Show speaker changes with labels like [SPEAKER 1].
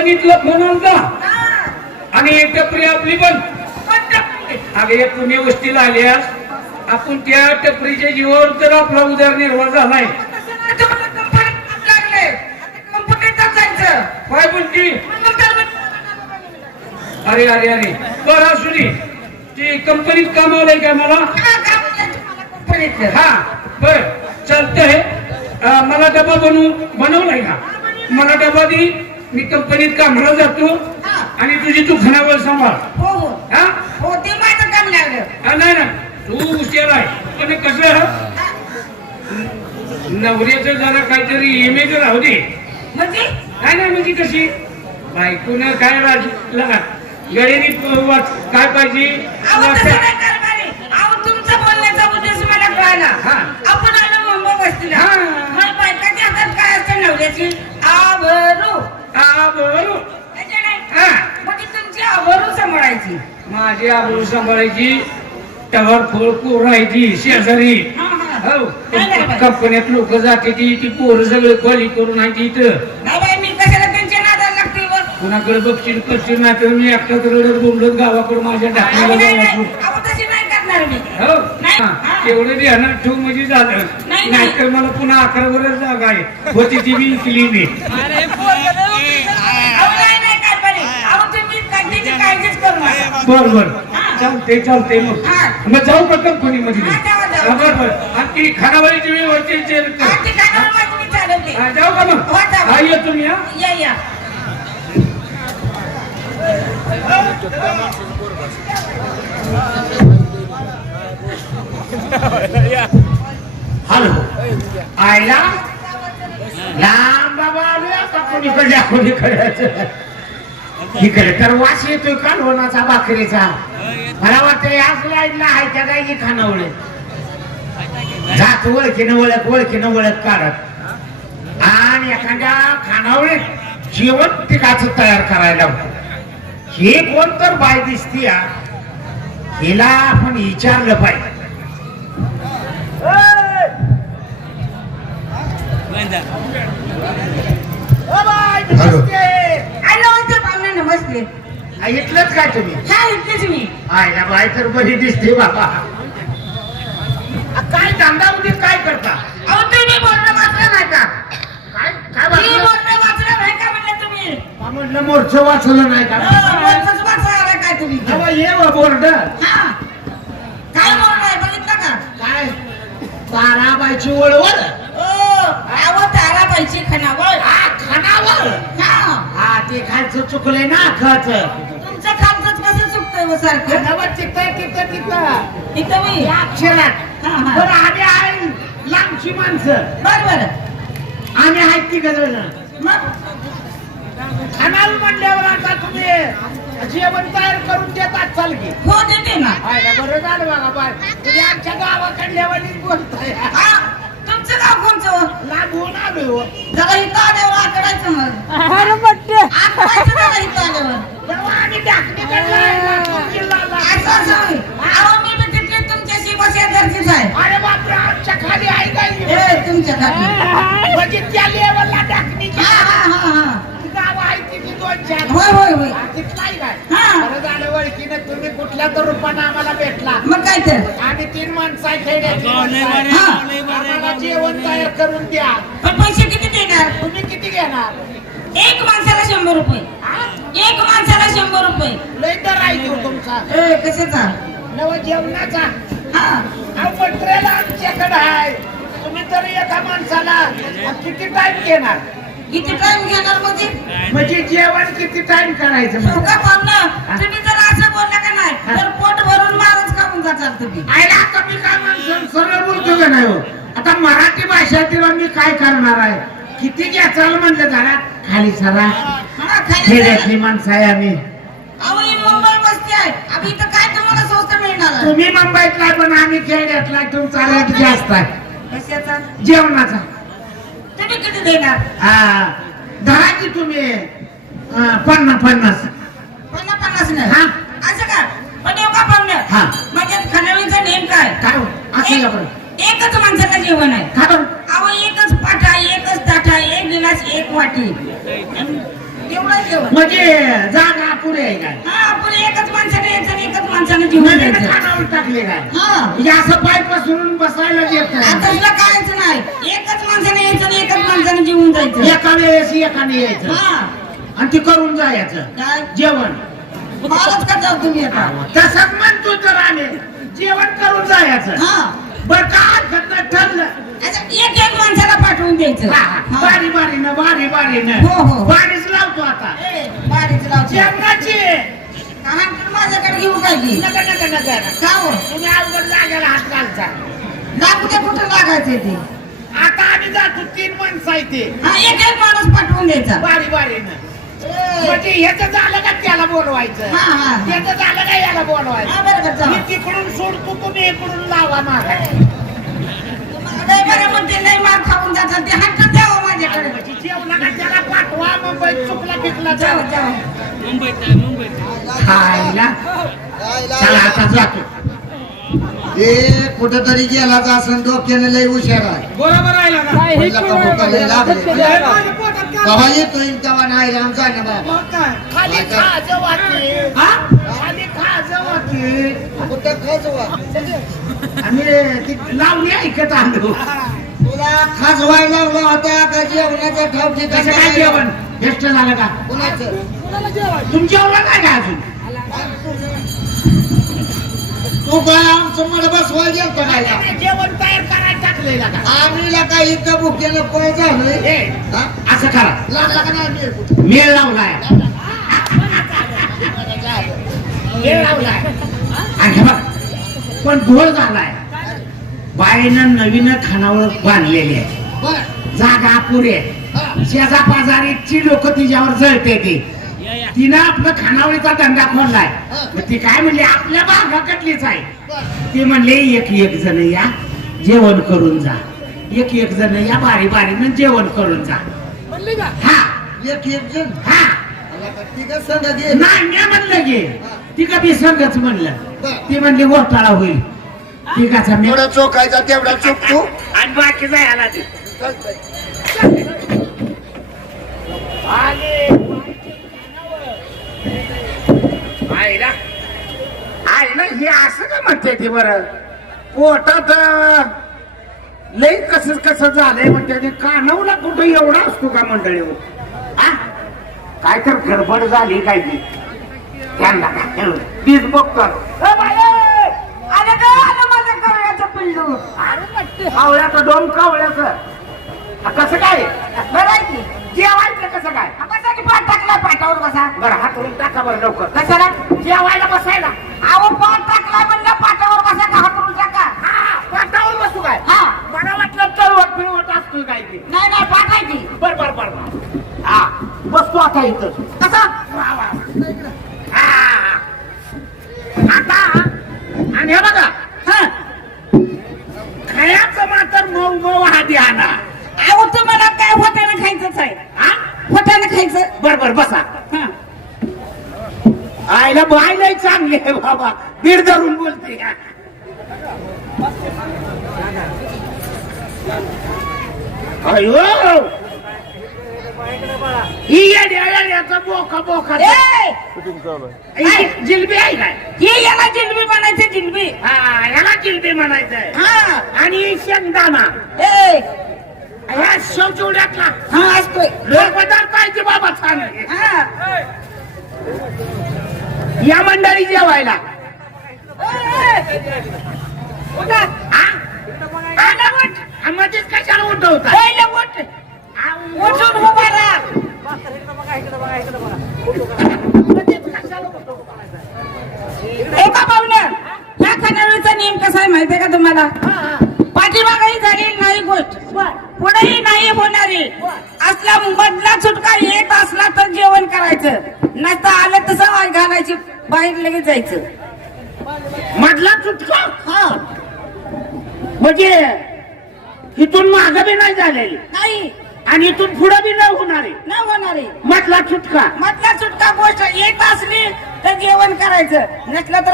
[SPEAKER 1] कंपनीतला फोन
[SPEAKER 2] हा.
[SPEAKER 1] आणि टपरी आपली पण? अगे या पुणे वस्तीला आल्यास आपण त्या टपरीच्या जीवावर तर आपला उदरनिर्वाह झालाय. काय बोलती अरे अरे अरे. बरं असू दे. ते कंपनीत काम आलंय काय मला?
[SPEAKER 2] हा.
[SPEAKER 1] हा बर. चालतंय. मला डबा बनवू बनवलाय का? मला डबा दे. मी कंपनीत कामाला जातो. आणि तुझी तू खानावर सांभाळ.
[SPEAKER 2] हो हो.
[SPEAKER 1] हा?
[SPEAKER 2] हो ते माझं काम लागलं.
[SPEAKER 1] नाही ना तू हुशार आहे. पण कसं नवऱ्याचं जरा काहीतरी इमेज राहू दे.
[SPEAKER 2] म्हणजे?
[SPEAKER 1] नाही नाही म्हणजे कशी? बायकोनं काय राज वाच काय पाहिजे
[SPEAKER 2] अहो तसं
[SPEAKER 1] वाचा.
[SPEAKER 2] नाही कारभारी. अहो तुमचा बोलण्याचा उद्देश मला कळाला
[SPEAKER 1] हा.
[SPEAKER 2] आपण आलो मुंबई वस्तीला
[SPEAKER 1] हा.
[SPEAKER 2] मग बायकाच्या हातात काय असतं नवऱ्याची आबरू
[SPEAKER 1] हा बरोबर
[SPEAKER 2] त्याच्या नाही.
[SPEAKER 1] हा
[SPEAKER 2] मग ती तुमची आबरू सांभाळायची
[SPEAKER 1] माझी आबरू सांभाळायची टवर खोळ कोरायची शेजारी
[SPEAKER 2] हा.
[SPEAKER 1] कंपन्यात लोक जाते ती ती पोरं सगळे खोली करून आहे इथं
[SPEAKER 2] मी?
[SPEAKER 1] कुणाकडे बघशील करशील नाही तर मी एकटाच रडत बोंबलत गावाकडे माझ्या
[SPEAKER 2] मी
[SPEAKER 1] हो. हा,
[SPEAKER 2] हा.
[SPEAKER 1] तेवढं ध्यानात ठेव म्हणजे झालं
[SPEAKER 2] नाही, नाही.
[SPEAKER 1] नाहीतर मला पुन्हा अकरा वरच जागा आहे होती ती बी इकली मी बर बर. चालते चालते मग. मग जाऊ का
[SPEAKER 2] हा, जाऊ, जाऊ.
[SPEAKER 1] बर बर आणि ती खानावळीची मी
[SPEAKER 2] चालवते.
[SPEAKER 1] जाऊ का मग
[SPEAKER 2] हो, जाऊ.
[SPEAKER 1] हा
[SPEAKER 2] या, या.
[SPEAKER 3] हॅलो आयला लांब बाबा आलोय आता कोणीकडे कोणीकडे इकडे तर वास येतोय कालवणाचा भाकरीचा. मला वाटतं याच लाईनला आहे त्या काही खानावळे. जात ओळखीनं ओळख ओळखीनं ओळख काढत. आणि एखाद्या खानावळे जेवण पिकाचं तयार करायला हे कोण तर बाय दिसती हिला आपण विचारलं पाहिजे हॅलो
[SPEAKER 2] आणि नमस्ते पाहुणे नमस्ते
[SPEAKER 3] ऐकलंच काय तुम्ही
[SPEAKER 2] हा इथलेच मी
[SPEAKER 3] आयला बाय तर बरी दिसते बाबा. काय धंदा उद्या काय करता?
[SPEAKER 2] अहो तुम्ही बोलणं वाचलं नाही का?
[SPEAKER 3] काय काय
[SPEAKER 2] मी
[SPEAKER 3] वाचलं?
[SPEAKER 2] बोलणं वाचलं नाही का म्हणलं तुम्ही?
[SPEAKER 3] मोर्च वाचलं नाही का?
[SPEAKER 2] अं, बोलणंच वाचलं आलं काय तुम्ही?
[SPEAKER 3] ये व बोर्ड.
[SPEAKER 2] हा. काय बोलणं बघितलं का?
[SPEAKER 3] काय? ताराबाईची वळवळ
[SPEAKER 2] ओ अहो
[SPEAKER 3] हा खानावळ
[SPEAKER 2] हा.
[SPEAKER 3] हा ते खायचं चुकलंय ना
[SPEAKER 2] खालचंच व सारखं?
[SPEAKER 3] खानावळ तिथं तिथं तिथं
[SPEAKER 2] इथं मी?
[SPEAKER 3] या अक्षरात.
[SPEAKER 2] हा, हा.
[SPEAKER 3] बरं आम्ही आहे लांबची माणसं.
[SPEAKER 2] बर बर.
[SPEAKER 3] आम्ही आहेत ती गजर
[SPEAKER 2] मग?
[SPEAKER 3] खानाल म्हणल्यावर आता तुम्ही जेवण तयार करून देतात की
[SPEAKER 2] हो देते ना.
[SPEAKER 3] बरं झालं बघा बाय. तुम्ही आमच्या गावाकडल्या वडील बोलताय.
[SPEAKER 2] हा तुमचं गाव कोणचं
[SPEAKER 3] लागून आलोय हो.
[SPEAKER 2] जरा इथं आल्यावर आकडायचं मग. आकडायचं जरा इथं आल्यावर.
[SPEAKER 3] अरे बापरे आमच्या खाली आहे काय
[SPEAKER 2] तुमच्या खाली.
[SPEAKER 3] म्हणजे त्या लेवलला
[SPEAKER 2] हा हा हा हा.
[SPEAKER 3] चार.
[SPEAKER 2] होय होय होय.
[SPEAKER 3] हा,
[SPEAKER 2] हा.
[SPEAKER 3] ओळखीनं तुम्ही कुठल्या तर रूपानं आम्हाला भेटला.
[SPEAKER 2] मग काय तर.
[SPEAKER 3] आम्ही तीन माणसं आहे खेड्याची.
[SPEAKER 2] हा.
[SPEAKER 3] जेवण तयार करून द्या.
[SPEAKER 2] पण पैसे किती देणार?
[SPEAKER 3] तुम्ही किती घेणार?
[SPEAKER 2] एक माणसाला शंभर रुपये? एक माणसाला शंभर रुपये.
[SPEAKER 3] लय तर तो तुमचा.
[SPEAKER 2] ए कशाचा?
[SPEAKER 3] नव जेवणाचा.
[SPEAKER 2] हा.
[SPEAKER 3] अहो मटेरियल आमच्याकडे आहे. तुम्ही तर एका माणसाला किती टाइम घेणार?
[SPEAKER 2] किती टाइम घेणार म्हणजे?
[SPEAKER 3] म्हणजे जेवण किती टाइम करायचं मग?
[SPEAKER 2] का पाहुणं तुम्ही जर असं बोलला का नाही तर पोट भरून मारच खाऊन जाचाल तुम्ही.
[SPEAKER 3] आयला आता मी काय माणसं सरळ बोलतो का नाही हो? आता मराठी भाषेतील मी काय करणार आहे? किती घ्याचाल म्हणलं जरा? खाली सरा खेड्यातली माणसं आहे आम्ही.
[SPEAKER 2] अहो मुंबई वस्ती आहे. अब इथं काय तुम्हाला स्वस्त मिळणार आहे?
[SPEAKER 3] तुम्ही मुंबईतला पण आम्ही खेड्यातला तुमचा रेट जास्त आहे. जेवणाचा.
[SPEAKER 2] तुम्ही किती देणार?
[SPEAKER 3] हा. धरा की तुम्ही पन्नास पन्नास.
[SPEAKER 2] पन्नास पन्नास नाही.
[SPEAKER 3] हा.
[SPEAKER 2] असं का? पण येऊ का पाहुण्या
[SPEAKER 3] हा.
[SPEAKER 2] म्हणजे खाण्याचा नेम काय
[SPEAKER 3] काय हो? असं
[SPEAKER 2] एकच माणसाला जेवण आहे.
[SPEAKER 3] का
[SPEAKER 2] जेवण.
[SPEAKER 3] म्हणजे जागा पुरे आहे काय?
[SPEAKER 2] हा पण एकच माणसाने यायचं आणि एकच माणसाने जेवण
[SPEAKER 3] नवीन
[SPEAKER 2] द्यायचं
[SPEAKER 3] खानावर टाकले काय?
[SPEAKER 2] हा.
[SPEAKER 3] म्हणजे असं पाय पसरून बसायला येत
[SPEAKER 2] आता. तुला कायच नाही. एकच माणसाने यायचं आणि एकच माणसाने जेवून जायचं.
[SPEAKER 3] एका वेळेस एकाने यायचं.
[SPEAKER 2] हा.
[SPEAKER 3] आणि ते करून जायचं.
[SPEAKER 2] काय?
[SPEAKER 3] जेवण.
[SPEAKER 2] का जाऊ तुम्ही आता?
[SPEAKER 3] तसंच म्हणतो तर आम्ही. जेवण करून जायचं.
[SPEAKER 2] हा.
[SPEAKER 3] बर का नाही ठरलं?
[SPEAKER 2] एक एक माणसाला पाठवून द्यायचं.
[SPEAKER 3] बारी बारीनं बारी बारीनं
[SPEAKER 2] हो, हो.
[SPEAKER 3] बारीच लावतो आता.
[SPEAKER 2] बारीच लावते.
[SPEAKER 3] जेवणाची.
[SPEAKER 2] माझ्याकडे घेऊ काय
[SPEAKER 3] नका नका नका
[SPEAKER 2] का हो?
[SPEAKER 3] तुम्ही अवघड जागेला हात घालता.
[SPEAKER 2] लागू ते कुठं लागायचं ते?
[SPEAKER 3] आता आम्ही जातो तीन माणसं आहे ते.
[SPEAKER 2] हा एक एक माणूस पाठवून द्यायचा.
[SPEAKER 3] बारी बारीनं म्हणजे ह्याचं झालं का त्याला बोलवायचं. त्याचं झालं का याला बोलवायचं.
[SPEAKER 2] हा, बरं, बरं, चला.
[SPEAKER 3] मी तिकडून सोडतो तुम्ही इकडून लावा मागा
[SPEAKER 2] नाही बरं म्हणते नाही मार खाऊन जातात ते हक्क द्यावं माझ्याकडे.
[SPEAKER 3] म्हणजे जेवला का त्याला पाठवा मुंबईत चुकला पिकला
[SPEAKER 2] जाऊ
[SPEAKER 3] जाऊ.
[SPEAKER 2] जाऊ
[SPEAKER 3] खायला. चला आता जातो
[SPEAKER 4] हे कुठंतरी गेलाच असं डोक्याने लय हुशार आहे.
[SPEAKER 1] बरोबर आहे ना? का?
[SPEAKER 4] पहिला का भुका लय लागले
[SPEAKER 1] माझ्या पोटात काय?
[SPEAKER 4] कवा येतोय तेव्हा नाही राम बाबा.
[SPEAKER 1] मग काय?
[SPEAKER 3] खाली खा जवाती
[SPEAKER 1] हा?
[SPEAKER 3] जवाती
[SPEAKER 4] खाजवा
[SPEAKER 3] आम्ही ती लावणी ऐकत आलो.
[SPEAKER 4] तुला खाजवायला लावला होता का जेवणाचा ठाव ठिकाण
[SPEAKER 3] कसं काय जेवण? बेस्ट झालं का?
[SPEAKER 4] कुणाचं?
[SPEAKER 3] तुमच्यावर काय का अजून?
[SPEAKER 4] तू काय आमचं मला बसवायला गेलतो काय का?
[SPEAKER 3] जेवण तयार करायला टाकलेला का?
[SPEAKER 4] आम्ही ला काय इतकं भुकेलं कोय झालोय? हा?
[SPEAKER 3] असं करा.
[SPEAKER 4] लागला का नाही? मेळ
[SPEAKER 3] लावलाय. मेळ लावलाय. आणि हे बघ पण ढोळ झालाय बाईनं नवीन खानावळ बांधलेली आहे. जागा पुरे. शेजा पाजारीची लोक तिच्यावर जळते ती. तिनं आपलं खानावळीचा धंदा खोललाय ती काय म्हणली? आपल्या भागाकडलीच आहे. ते म्हणले एक एक जण या जेवण करून जा. एक एक जण या बारी बारीनं जेवण करून जा. हा.
[SPEAKER 4] एक एक जण?
[SPEAKER 3] हा. नाही म्हणलं गे ती का बी संगच म्हणलं. ती म्हणली घोटाळा होईल. तिघाचा मी
[SPEAKER 4] थोडा चोखायचा तेवढा चुकतो
[SPEAKER 3] आणि बाकी जायला दे. आईला. आईला हे असं का म्हणते ती बरं? पोटात लई कस कस झालंय म्हणते ते. कानवला कुठं एवढा असतो का मंडळी आ? काय तर गडबड झाली काय ती? त्यांना काय तीच बघतो!
[SPEAKER 2] आलं का आलं माझं कवळ्याचं पिल्लू.
[SPEAKER 3] कावळ्याचं दोन कावळ्याचं. कसं काय?
[SPEAKER 2] बरं की.
[SPEAKER 3] जेवायचं कसं काय?
[SPEAKER 2] बसा की पाठ टाकला पाठावर बसा.
[SPEAKER 3] बरं हातरून टाका बरं लवकर.
[SPEAKER 2] कशाला?
[SPEAKER 3] जेवायला बसायला.
[SPEAKER 2] अहो पाठ टाकला म्हणलं पाठावर बसा का हातरून टाका.
[SPEAKER 3] हा पाटावर बसू काय?
[SPEAKER 2] हा.
[SPEAKER 3] मला वाटलं पिळवट असतो काय ते.
[SPEAKER 2] नाही नाही पाठ आहे की.
[SPEAKER 3] बर बर बर बर. हा बसतो आता इथं.
[SPEAKER 2] कसा?
[SPEAKER 3] वा, वा. हा. आता आणि हे बघा
[SPEAKER 2] हा
[SPEAKER 3] खयाचं मात्र मऊ मऊ हाती आणा
[SPEAKER 2] अहो तुम्हाला काय होत्यानं खायचंच आहे
[SPEAKER 3] हा
[SPEAKER 2] होत्यानं खायचं
[SPEAKER 3] बर बर बसा
[SPEAKER 2] हा
[SPEAKER 3] आईला बायलाही चांगली आहे बाबा. बीड धरून बोलते. अयो! ही येड्या येड्याचा
[SPEAKER 2] ए!
[SPEAKER 3] ही जिलबी आहे काय?
[SPEAKER 2] ही याला जिलबी बनायचं जिलबी.
[SPEAKER 3] हा याला जिलबी म्हणायचंय.
[SPEAKER 2] हा.
[SPEAKER 3] आणि शेंगदाणा.
[SPEAKER 2] ए!
[SPEAKER 3] ह्या शौचवड्यातला
[SPEAKER 2] हा असतोय.
[SPEAKER 3] लोक पदार्थ ते बाबा छान
[SPEAKER 2] हा.
[SPEAKER 3] या मंडळी जेवायला. मध्येच कशाला उठवता
[SPEAKER 2] पहिले उठ उठून उभा राहा. एका पाहुण्या ह्या खानावळीचा नियम कसा आहे माहितीये का तुम्हाला? पाठीमागही झालेली नाही गोष्ट. पुढेही नाही होणारी. असला मधला सुटका येत असला तर जेवण करायचं. नसतं आलं तसं वाय घालायची बाहेर लगेच जायचं.
[SPEAKER 3] मधला चुटका?
[SPEAKER 2] हा.
[SPEAKER 3] म्हणजे इथून माग बी नाही झालेली.
[SPEAKER 2] नाही.
[SPEAKER 3] आणि इथून पुढे बी नाही होणारी
[SPEAKER 2] नाही होणारी
[SPEAKER 3] मधला चुटका.
[SPEAKER 2] मधला सुटका गोष्ट येत असली तर जेवण करायचं. नसलं तर